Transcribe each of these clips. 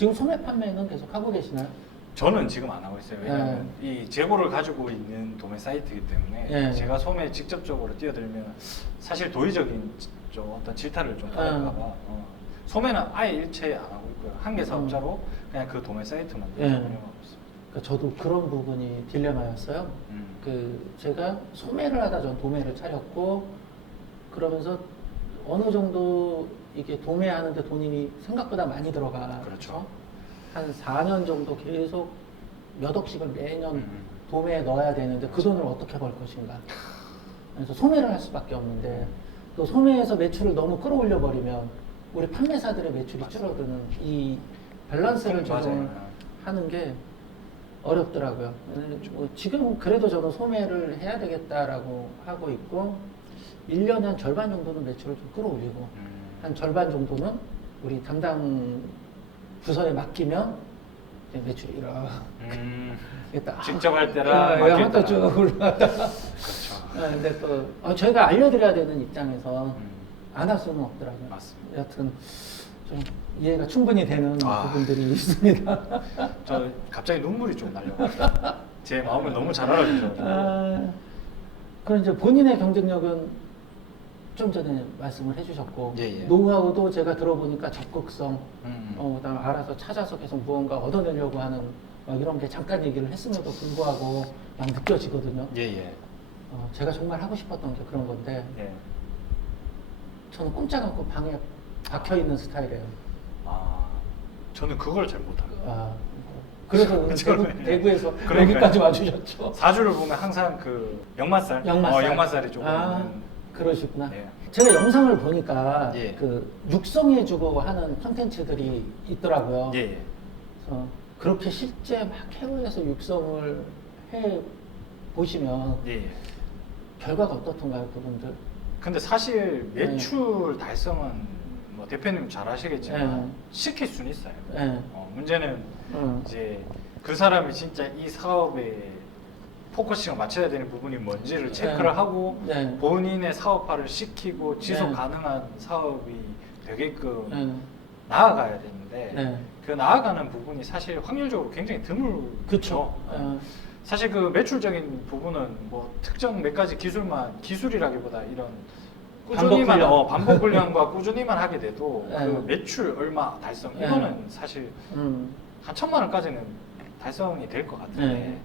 지금 소매 판매는 계속 하고 계시나요? 저는 지금 안 하고 있어요. 왜냐하면 이 재고를 가지고 있는 도매 사이트이기 때문에 제가 소매에 직접적으로 뛰어들면 사실 도의적인 어떤 질타를 좀 받을까봐 소매는 아예 일체 안 하고 있고요. 한개 사업자로 그냥 그 도매 사이트만 운영하고 있어요. 그러니까 저도 그런 부분이 딜레마였어요. 그 제가 소매를 하다 전 도매를 차렸고 그러면서 어느 정도 이게 도매하는데 돈이 생각보다 많이 들어가. 그렇죠. 한 4년 정도 계속 몇 억씩을 매년 도매에 넣어야 되는데 그 돈을 어떻게 벌 것인가. 그래서 소매를 할 수밖에 없는데 또 소매에서 매출을 너무 끌어올려 버리면 우리 판매사들의 매출이 줄어드는 이 밸런스를 조정을 하는 게 어렵더라고요. 뭐 지금 그래도 저는 소매를 해야 되겠다라고 하고 있고 1년에 한 절반 정도는 매출을 좀 끌어올리고 한 절반 정도는 우리 담당 부서에 맡기면 이제 매출이 이렇게 직접 할 때랑 한번 쭉 올라가다가 그렇죠. 근데 또 저희가 알려드려야 되는 입장에서 안 할 수는 없더라고요. 맞습니다. 여하튼 좀 이해가 충분히 되는 부분들이 있습니다. 저 갑자기 눈물이 좀 나려고 제 마음을 너무 잘 알아주셔서 그럼 이제 본인의 경쟁력은 좀 전에 말씀을 해주셨고 노하우도 제가 들어보니까 적극성 그다음에 알아서 찾아서 계속 무언가 얻어내려고 하는 이런 게 잠깐 얘기를 했음에도 불구하고 막 느껴지거든요. 제가 정말 하고 싶었던 게 그런 건데 저는 꼼짝 않고 방에 박혀 있는 스타일이에요. 저는 그걸 잘 못해요. 그래서 오늘 대구에서 여기까지 와주셨죠. 사주를 보면 항상 그 역마살, 역마살이 조금 그러시구나. 제가 영상을 보니까 그 육성해주고 하는 콘텐츠들이 있더라고요. 그래서 그렇게 실제 막 해외에서 육성을 해 보시면 결과가 어떻던가요, 그분들? 근데 사실 매출 달성은 뭐 대표님 잘 아시겠지만 시킬 수는 있어요. 문제는 이제 그 사람이 진짜 이 사업에 포커싱을 맞춰야 되는 부분이 뭔지를 체크를 하고 본인의 사업화를 시키고 지속 가능한 사업이 되게끔 나아가야 되는데 그 나아가는 부분이 사실 확률적으로 굉장히 드물죠. 사실 그 매출적인 부분은 뭐 특정 몇 가지 기술이라기보다 이런 꾸준히만 반복 훈련과 꾸준히만 하게 돼도 그 매출 얼마 달성 이거는 사실 한 1,000만 원까지는 달성이 될 것 같은데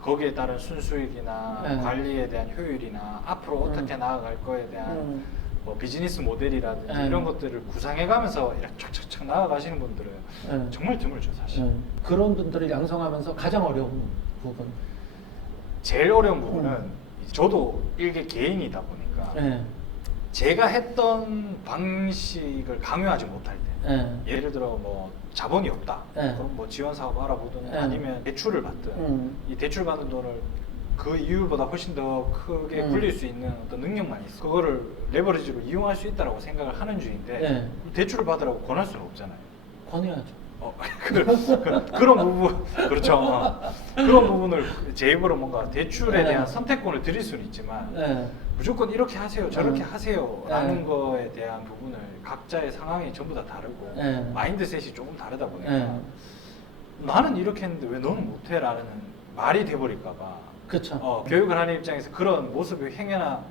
거기에 따른 순수익이나 관리에 대한 효율이나 앞으로 어떻게 나아갈 거에 대한 뭐 비즈니스 모델이라든지 이런 것들을 구상해가면서 이렇게 촥촥촥 나아가시는 분들은 정말 드물죠 사실. 그런 분들을 양성하면서 가장 어려운 부분. 제일 어려운 부분은 저도 일개 개인이다 보니까 제가 했던 방식을 강요하지 못할 때 예를 들어 뭐 자본이 없다 그럼 뭐 지원 사업 알아보든 아니면 대출을 받든 이 대출 받은 돈을 그 이율보다 훨씬 더 크게 굴릴 수 있는 어떤 능력만 있어 그거를 레버리지로 이용할 수 있다고 생각을 하는 중인데 대출을 받으라고 권할 수는 없잖아요. 권해야죠. 그런 부분 그렇죠. 그런 부분을 제 입으로 뭔가 대출에 대한 선택권을 드릴 수는 있지만 무조건 이렇게 하세요 저렇게 하세요 라는 거에 대한 부분을 각자의 상황이 전부 다 다르고 마인드셋이 조금 다르다 보니까 나는 이렇게 했는데 왜 너는 못해? 라는 말이 돼버릴까봐 그렇죠. 교육을 하는 입장에서 그런 모습이 행여나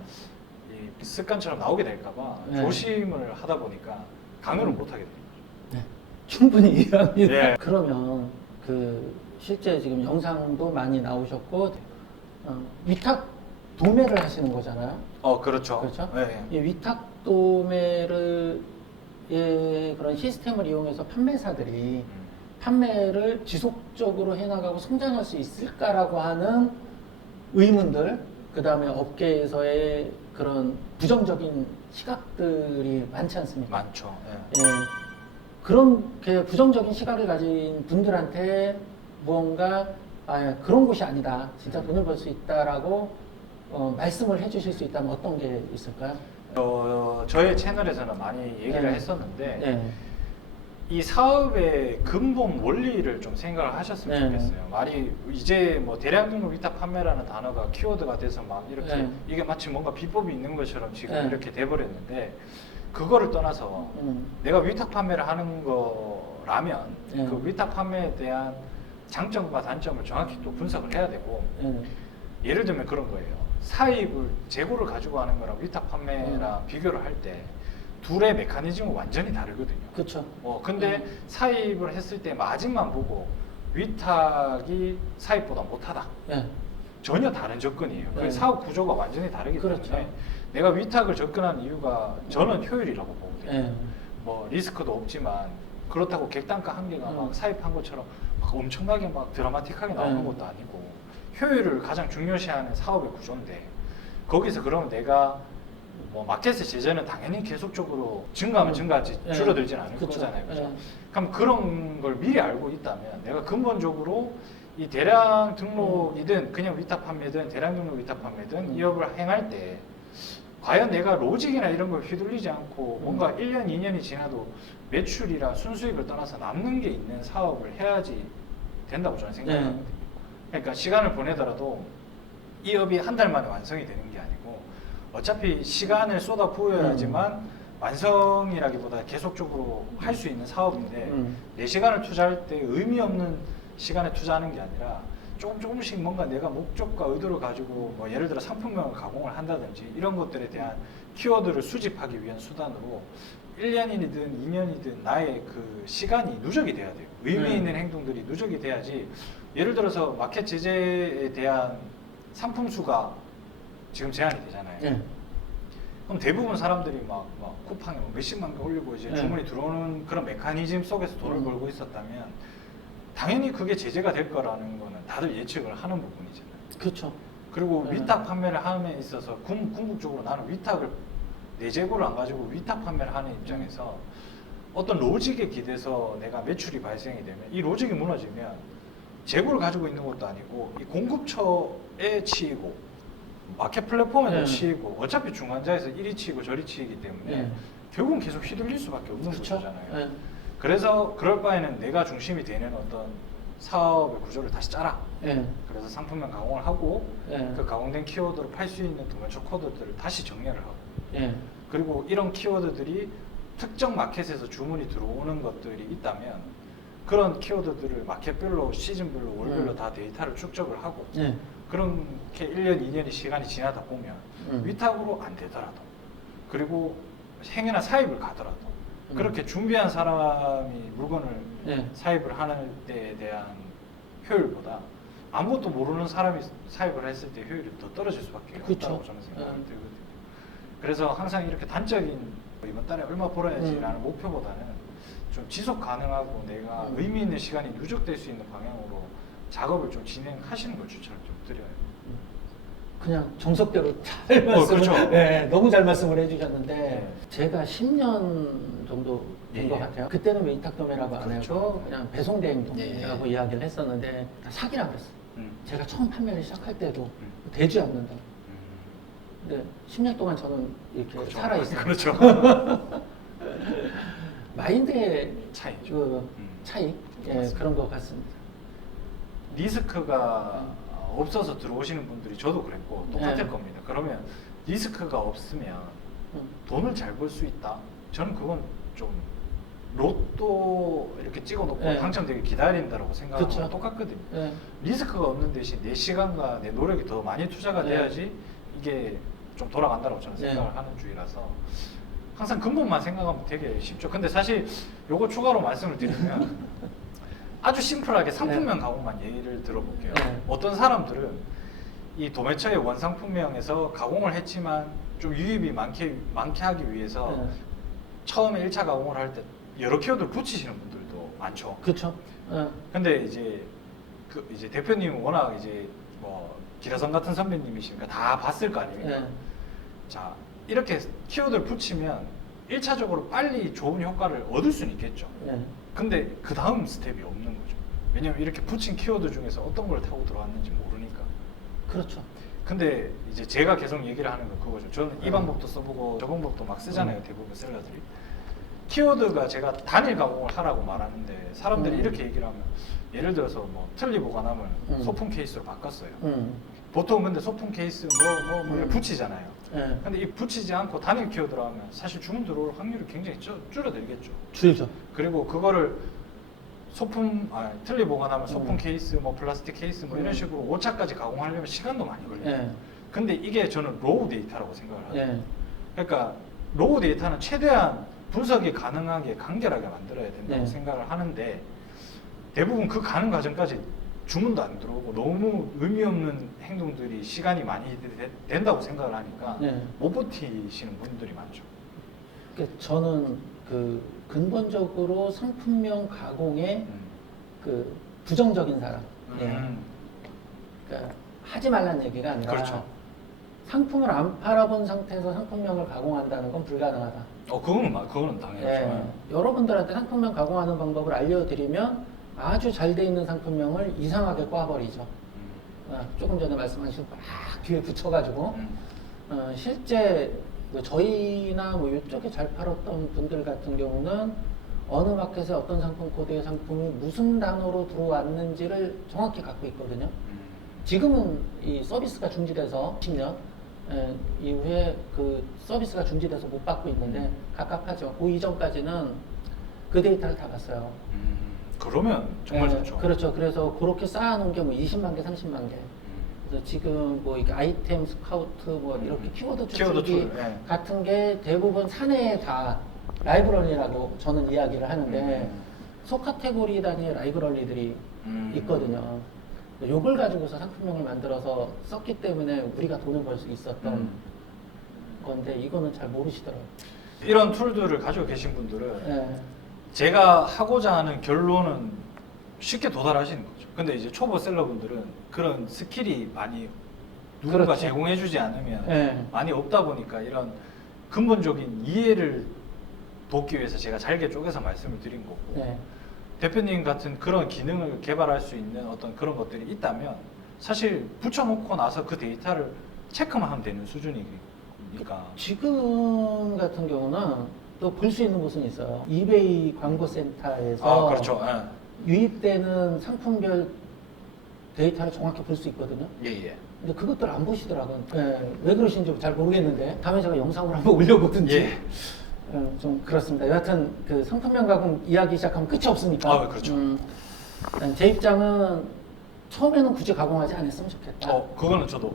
이 습관처럼 나오게 될까봐 조심을 하다 보니까 강요를 못하게 됩니다. 충분히 이해합니다. 그러면 그 실제 지금 영상도 많이 나오셨고 위탁 도매를 하시는 거잖아요. 그렇죠. 그렇죠. 이 위탁 도매를 그런 시스템을 이용해서 판매사들이 판매를 지속적으로 해나가고 성장할 수 있을까라고 하는 의문들, 그 다음에 업계에서의 그런 부정적인 시각들이 많지 않습니까? 많죠. 그렇게 부정적인 시각을 가진 분들한테 무언가 그런 곳이 아니다. 진짜 돈을 벌 수 있다라고 말씀을 해주실 수 있다면 어떤 게 있을까요? 저의 채널에서는 많이 얘기를 했었는데 이 사업의 근본 원리를 좀 생각을 하셨으면 좋겠어요. 말이 이제 뭐 대량 등록 위탁 판매라는 단어가 키워드가 돼서 막 이렇게 이게 마치 뭔가 비법이 있는 것처럼 지금 이렇게 돼버렸는데 그거를 떠나서 내가 위탁 판매를 하는 거 거라면 예. 그 위탁 판매에 대한 장점과 단점을 정확히 또 분석을 해야 되고 예를 들면 그런 거예요. 사입을 재고를 가지고 하는 거랑 위탁 판매랑 비교를 할 때 둘의 메커니즘은 완전히 다르거든요. 그렇죠. 근데 사입을 했을 때 마진만 보고 위탁이 사입보다 못하다. 예. 전혀 다른 접근이에요. 그 네. 사업 구조가 완전히 다르기 그렇죠. 때문에 내가 위탁을 접근한 이유가 저는 효율이라고 보거든요. 예. 뭐 리스크도 없지만 그렇다고 객단가 한계가 음. 막 사입한 것처럼 막 엄청나게 막 드라마틱하게 나오는 네. 것도 아니고 효율을 가장 중요시하는 사업의 구조인데 거기서 그러면 내가 뭐 마켓의 제재는 당연히 계속적으로 증가하면 증가하지 예. 줄어들진 않을 그쵸. 거잖아요. 그죠? 예. 그럼 그런 걸 미리 알고 있다면 내가 근본적으로 이 대량 등록이든 그냥 위탁 판매든 대량 등록 위탁 판매든 이 업을 행할 때 과연 내가 로직이나 이런 걸 휘둘리지 않고 뭔가 1년, 2년이 지나도 매출이랑 순수익을 떠나서 남는 게 있는 사업을 해야지 된다고 저는 생각하거든요. 그러니까 시간을 보내더라도 이 업이 한 달 만에 완성이 되는 게 아니고 어차피 시간을 쏟아 부어야지만 완성이라기보다 계속적으로 할 수 있는 사업인데 내 시간을 투자할 때 의미 없는 시간에 투자하는 게 아니라 조금씩 뭔가 내가 목적과 의도를 가지고 뭐 예를 들어 상품명을 가공을 한다든지 이런 것들에 대한 키워드를 수집하기 위한 수단으로 1년이든 2년이든 나의 그 시간이 누적이 돼야 돼요. 의미 있는 행동들이 누적이 돼야지 예를 들어서 마켓 제재에 대한 상품 수가 지금 제한이 되잖아요. 그럼 대부분 사람들이 막 쿠팡에 뭐 몇십만 개 올리고 이제 주문이 들어오는 그런 메커니즘 속에서 돈을 벌고 있었다면 당연히 그게 제재가 될 거라는 거는 다들 예측을 하는 부분이잖아요. 그렇죠. 그리고 위탁 판매를 함에 있어서 궁극적으로 나는 위탁을 내 재고를 안 가지고 위탁 판매를 하는 입장에서 어떤 로직에 기대서 내가 매출이 발생이 되면 이 로직이 무너지면 재고를 가지고 있는 것도 아니고 이 공급처에 치이고 마켓 플랫폼에도 치이고 어차피 중간자에서 이리 치이고 저리 치이기 때문에 결국은 계속 휘둘릴 수밖에 없는 구조잖아요. 그래서 그럴 바에는 내가 중심이 되는 어떤 사업의 구조를 다시 짜라. 그래서 상품명 가공을 하고 그 가공된 키워드로 팔 수 있는 도면처 코드들을 다시 정렬을 하고 그리고 이런 키워드들이 특정 마켓에서 주문이 들어오는 것들이 있다면 그런 키워드들을 마켓별로 시즌별로 월별로 다 데이터를 축적을 하고 그렇게 1년, 2년의 시간이 지나다 보면 위탁으로 안 되더라도 그리고 행여나 사입을 가더라도 그렇게 준비한 사람이 물건을 사입을 하는 데에 대한 효율보다 아무것도 모르는 사람이 사입을 했을 때 효율이 더 떨어질 수밖에 없다고 저는 생각이 들거든요. 그래서 항상 이렇게 단적인 이번 달에 얼마 벌어야지라는 목표보다는 좀 지속 가능하고 내가 의미 있는 시간이 누적될 수 있는 방향으로 작업을 좀 진행하시는 걸 추천을 좀 드려요. 그냥 정석대로 잘 말씀을, 그렇죠. 너무 잘 말씀을 해주셨는데 제가 10년 정도 된 것 같아요. 그때는 위탁 도매라고 안 하고 그냥 배송 대행 도매라고 이야기를 했었는데 다 사기라 그랬어요. 제가 처음 판매를 시작할 때도 되지 않는다. 근데 10년 동안 저는 이렇게 살아있어요. 그렇죠. 마인드의 차이죠. 그 차이 그런 것 같습니다. 리스크가 없어서 들어오시는 분들이 저도 그랬고 똑같을 겁니다. 그러면 리스크가 없으면 돈을 잘 벌 수 있다? 저는 그건 좀 로또 이렇게 찍어놓고 당첨되길 기다린다고 생각하는 거랑 똑같거든요. 리스크가 없는 대신 내 시간과 내 노력이 더 많이 투자가 돼야지 이게 좀 돌아간다고 저는 생각을 하는 주의라서 항상 근본만 생각하면 되게 쉽죠. 근데 사실 요거 추가로 말씀을 드리면 아주 심플하게 상품명 가공만 예를 들어볼게요. 어떤 사람들은 이 도매처의 원상품명에서 가공을 했지만 좀 유입이 많게 하기 위해서 처음에 1차 가공을 할 때 여러 키워드를 붙이시는 분들도 많죠. 그렇죠. 근데 이제 이제 대표님은 워낙 이제 뭐 기라성 같은 선배님이시니까 다 봤을 거 아닙니까? 자, 이렇게 키워드를 붙이면 1차적으로 빨리 좋은 효과를 얻을 수는 있겠죠. 근데 그 다음 스텝이 없는 거죠. 왜냐면 이렇게 붙인 키워드 중에서 어떤 걸 타고 들어왔는지 모르니까. 그렇죠. 근데 이제 제가 계속 얘기를 하는 건 그거죠. 저는 이 방법도 써보고 저 방법도 막 쓰잖아요. 대부분 셀러들이. 키워드가 제가 단일 가공을 하라고 말하는데 사람들이 이렇게 얘기를 하면 예를 들어서 뭐 틀니 보관함을 소품 케이스로 바꿨어요. 보통 근데 소품 케이스 뭐 붙이잖아요. 근데 이 붙이지 않고 단일 키워드로 하면 사실 주문 들어올 확률이 굉장히 줄어들겠죠. 줄죠. 그리고 그거를 소품 틀니 보관하면 소품 케이스, 뭐 플라스틱 케이스 뭐 이런 식으로 오차까지 가공하려면 시간도 많이 걸려요. 예. 근데 이게 저는 로우 데이터라고 생각을 하거든요. 예. 그러니까 로우 데이터는 최대한 분석이 가능하게 간결하게 만들어야 된다고 네. 생각을 하는데 대부분 그 가는 과정까지 주문도 안 들어오고 너무 의미 없는 행동들이 시간이 많이 된다고 생각을 하니까 네. 못 버티시는 분들이 많죠. 그러니까 저는 그 근본적으로 상품명 가공에 그 부정적인 사람. 예. 그러니까 하지 말라는 얘기가 아니라 그렇죠. 상품을 안 팔아본 상태에서 상품명을 가공한다는 건 불가능하다. 그거는 당연하죠. 예. 여러분들한테 상품명 가공하는 방법을 알려드리면 아주 잘 돼 있는 상품명을 이상하게 꽈버리죠. 조금 전에 말씀하신 거 막 뒤에 붙여가지고 실제 저희나 뭐 이쪽에 잘 팔았던 분들 같은 경우는 어느 마켓에 어떤 상품 코드의 상품이 무슨 단어로 들어왔는지를 정확히 갖고 있거든요. 지금은 이 서비스가 중지돼서 10년 이후에 그 서비스가 중지돼서 못 받고 있는데 갑갑하죠. 그 이전까지는 그 데이터를 다 봤어요. 그러면 정말 좋죠. 그렇죠. 그래서 그렇게 쌓아놓은 게 뭐 20만 개, 30만 개. 그래서 지금 뭐 이게 아이템 스카우트 뭐 이렇게 키워드 추출기 같은 게 대부분 사내에 다 라이브러리라고 저는 이야기를 하는데 소카테고리 단위의 라이브러리들이 있거든요. 요걸 가지고서 상품명을 만들어서 썼기 때문에 우리가 돈을 벌 수 있었던 건데 이거는 잘 모르시더라고요. 이런 툴들을 가지고 계신 분들은 예. 제가 하고자 하는 결론은 쉽게 도달하시는 거죠. 근데 이제 초보 셀러분들은 그런 스킬이 많이 누군가 그렇죠. 제공해주지 않으면 예. 많이 없다 보니까 이런 근본적인 이해를 돕기 위해서 제가 잘게 쪼개서 말씀을 드린 거고 예. 대표님 같은 그런 기능을 개발할 수 있는 어떤 그런 것들이 있다면 사실 붙여놓고 나서 그 데이터를 체크만 하면 되는 수준이니까. 지금 같은 경우는 또 볼 수 있는 곳은 있어요. 이베이 광고센터에서 그렇죠. 유입되는 상품별 데이터를 정확히 볼 수 있거든요. 예. 근데 그것들 안 보시더라고요. 예, 왜 그러시는지 잘 모르겠는데 다음에 제가 영상으로 한번 올려보든지. 예. 좀 그렇습니다. 여하튼 그 상품명 가공 이야기 시작하면 끝이 없으니까. 그렇죠. 제 입장은 처음에는 굳이 가공하지 않았으면 좋겠다. 그거는 저도.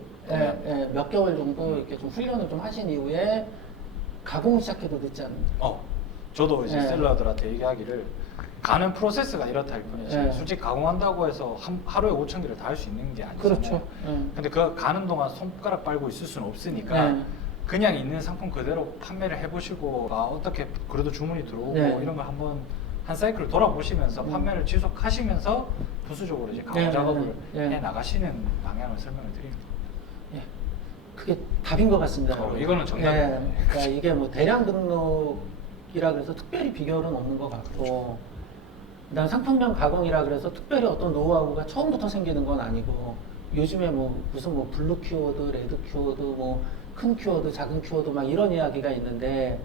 몇 개월 정도 이렇게 좀 훈련을 좀 하신 이후에 가공을 시작해도 늦지 않는다. 저도 이제 예. 셀러들한테 얘기하기를 가는 프로세스가 이렇다 할 뿐이지 예. 솔직히 가공한다고 해서 하루에 5,000개를 다 할 수 있는 게 아니잖아요. 그렇죠. 근데 그 가는 동안 손가락 빨고 있을 수는 없으니까 예. 그냥 있는 상품 그대로 판매를 해보시고 어떻게 그래도 주문이 들어오고 네. 이런 걸 한번 한 사이클 돌아보시면서 판매를 지속하시면서 부수적으로 이제 가공 네, 작업을 네. 해 나가시는 방향을 설명을 드립니다. 예. 그게 답인 것 같습니다. 이거는 정답입니다. 그러니까 이게 뭐 대량 등록이라 그래서 특별히 비결은 없는 것 같고, 그렇죠. 그다음 상품명 가공이라 그래서 특별히 어떤 노하우가 처음부터 생기는 건 아니고, 요즘에 뭐 무슨 뭐 블루 키워드, 레드 키워드, 뭐 큰 키워드, 작은 키워드 막 이런 이야기가 있는데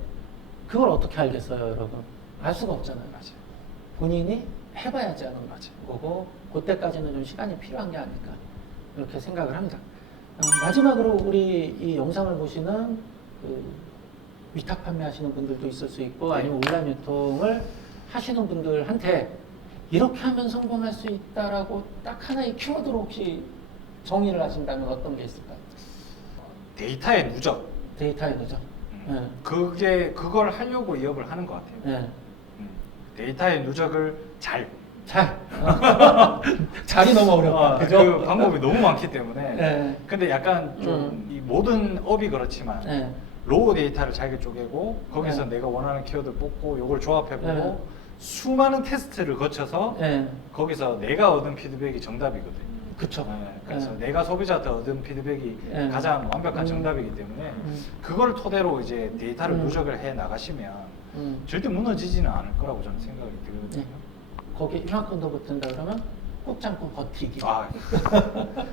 그걸 어떻게 알겠어요, 여러분? 알 수가 없잖아요. 맞아요. 본인이 해봐야지 하는 거고, 그때까지는 좀 시간이 필요한 게 아닐까 이렇게 생각을 합니다. 마지막으로 우리 이 영상을 보시는 그 위탁 판매하시는 분들도 있을 수 있고 아니면 온라인 유통을 하시는 분들한테 이렇게 하면 성공할 수 있다라고 딱 하나의 키워드로 혹시 정의를 하신다면 어떤 게 있을까요? 데이터의 누적. 데이터의 누적. 그걸 하려고 이 업을 하는 것 같아요. 데이터의 누적을 잘. 잘이 너무 어렵다. 그죠? 그 방법이 너무 많기 때문에. 네. 근데 약간 좀 이 모든 업이 그렇지만 로우 데이터를 잘게 쪼개고 거기서 내가 원하는 키워드 뽑고 요걸 조합해보고 수많은 테스트를 거쳐서 거기서 내가 얻은 피드백이 정답이거든요. 그쵸. 그래서 내가 소비자한테 얻은 피드백이 가장 완벽한 정답이기 때문에 그걸 토대로 이제 데이터를 누적을 해 나가시면 절대 무너지지는 않을 거라고 저는 생각이 들거든요. 거기에 이만큼 더 붙는다 그러면 꼭 참고 버티기.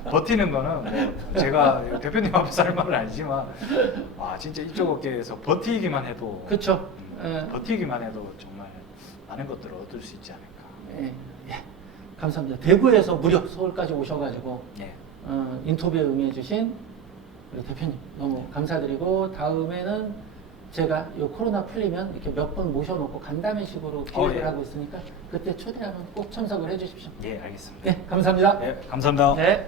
버티는 거는 뭐 제가 대표님 앞에서 할 말은 아니지만 진짜 이쪽 업계에서 버티기만 해도 그렇죠. 버티기만 해도 정말 많은 것들을 얻을 수 있지 않을까. 감사합니다. 대구에서 무려 서울까지 오셔가지고 인터뷰에 응해주신 우리 대표님 너무 감사드리고 다음에는 제가 이 코로나 풀리면 이렇게 몇 번 모셔놓고 간담회식으로 기획을 예. 하고 있으니까 그때 초대하면 꼭 참석을 해주십시오. 예, 알겠습니다. 네, 감사합니다. 네, 감사합니다. 네.